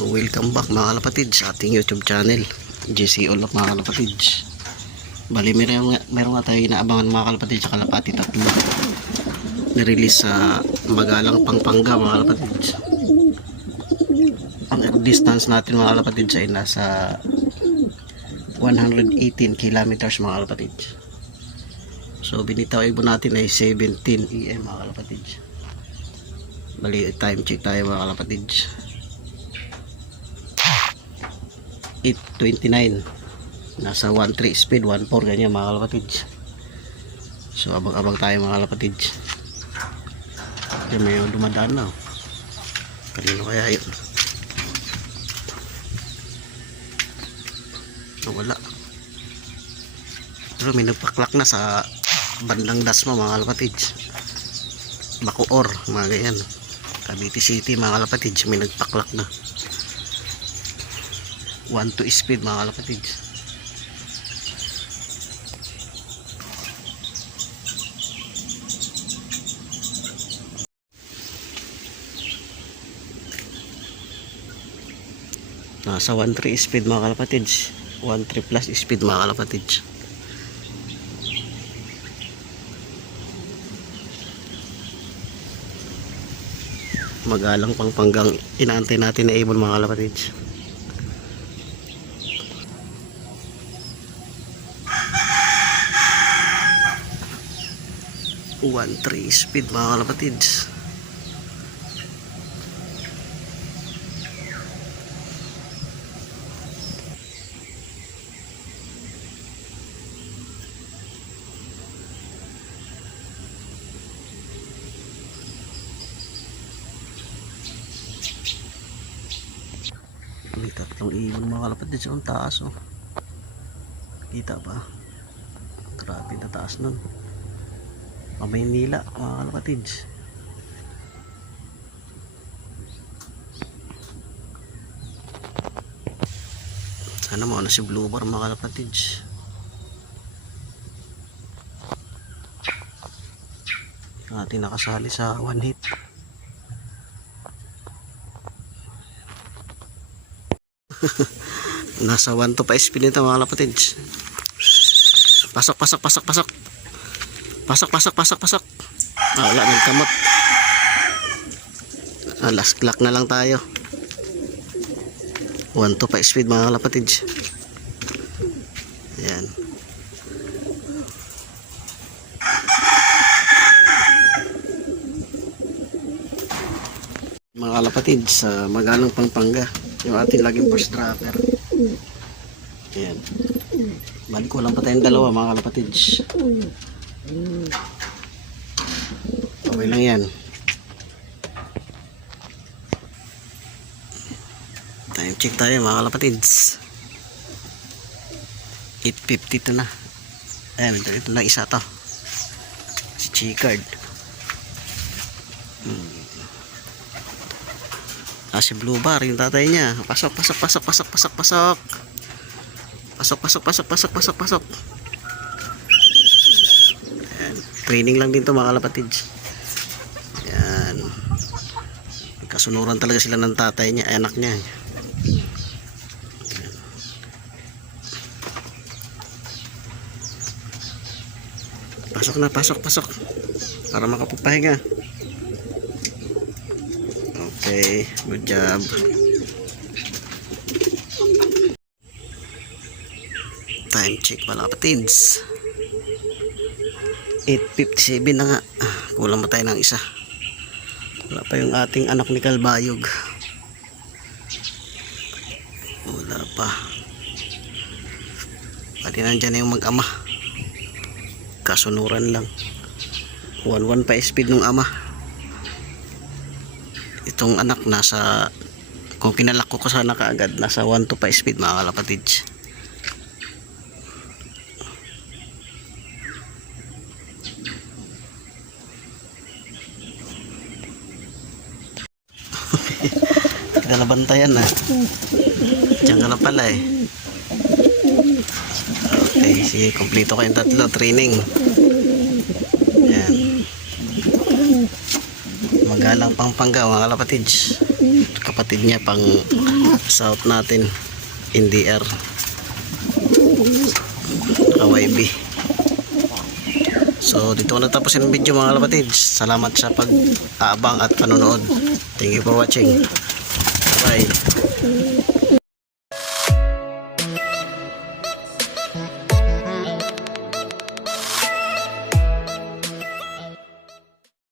So welcome back mga kalapatids sa ating YouTube channel, JC Olaf mga kalapatids. Bali meron nga tayo inaabangan mga kalapatids sa kalapati tatlo nirelease sa Magalang Pampanga mga kalapatids. Ang distance natin mga kalapatids ay nasa 118 kilometers mga kalapatids. So binitaw ibon natin ay 17 EM mga kalapatids. Bali time check tayo mga kalapatids, 8:29, nasa 1.3 speed 1.4 ganyan mga kalapatids. So abang-abang tayo mga kalapatids. Yan, may dumadaan na. Kanino kaya yun? Wala. Pero may nagpaklak na sa bandang Dasma mga kalapatids, Bacoor mga ganyan, Cavite City mga kalapatids. May nagpaklak na 1.2 speed mga kalapatids. Nasa 1.3 speed mga kalapatids, 1.3 plus speed mga kalapatids. Magalang Pampanggang inaantay natin na ibon mga kalapatids. One 3 speed mga kalapatids. May tatlong ibon mga kalapatids. Ang taas oh. Kita ba? Grabe na taas nun. Maynila mga kalapatids. Sana mo na si Blue Bar mga kalapatids. Ating nakasali sa one hit. Nasa 1 to 5 speed nito mga kalapatids. Pasok. Pasok. Wala nagkamot. Last clock na lang tayo. 1 to 5 speed mga kalapatids. Ayan. Mga kalapatids, sa Magalang Pampanga, yung ating laging first dropper. Ayan. Balik ko lang pa tayong dalawa mga kalapatids. Okay lang yan. Time check tayo mga kalapatids. 8:52 na. Ayan, ito na isa to, si Chicard. Si Blue Bar yung tatay niya. Pasok. Ayan. Training lang din to mga kalapatids. Ayan. Kasunuran talaga sila ng tatay niya, anak niya. Ayan. Pasok. Para makapagpahinga. Okay, good job. Time check mga kalapatids, 8:57 na nga. Kulang pa tayo ng isa. Wala pa yung ating anak ni Kalbayog. Wala pa. Pati nandyan na yung mag-ama. Kasunuran lang. 1.1 pa speed ng ama. Itong anak nasa, kung kinalak ko sana kaagad, nasa 1 to 5 speed mga kalapatids. Nalabantayan na. Diyan ka na pala eh. Okay, sige, kompleto kayong tatlo. Training. Ayan. Magalang Pampanga mga kalapatids. Kapatid niya pang South natin NDR YB. So dito ko natapusin ang video mga kalapatids. Salamat sa pag-aabang at panonood. Thank you for watching. Bye.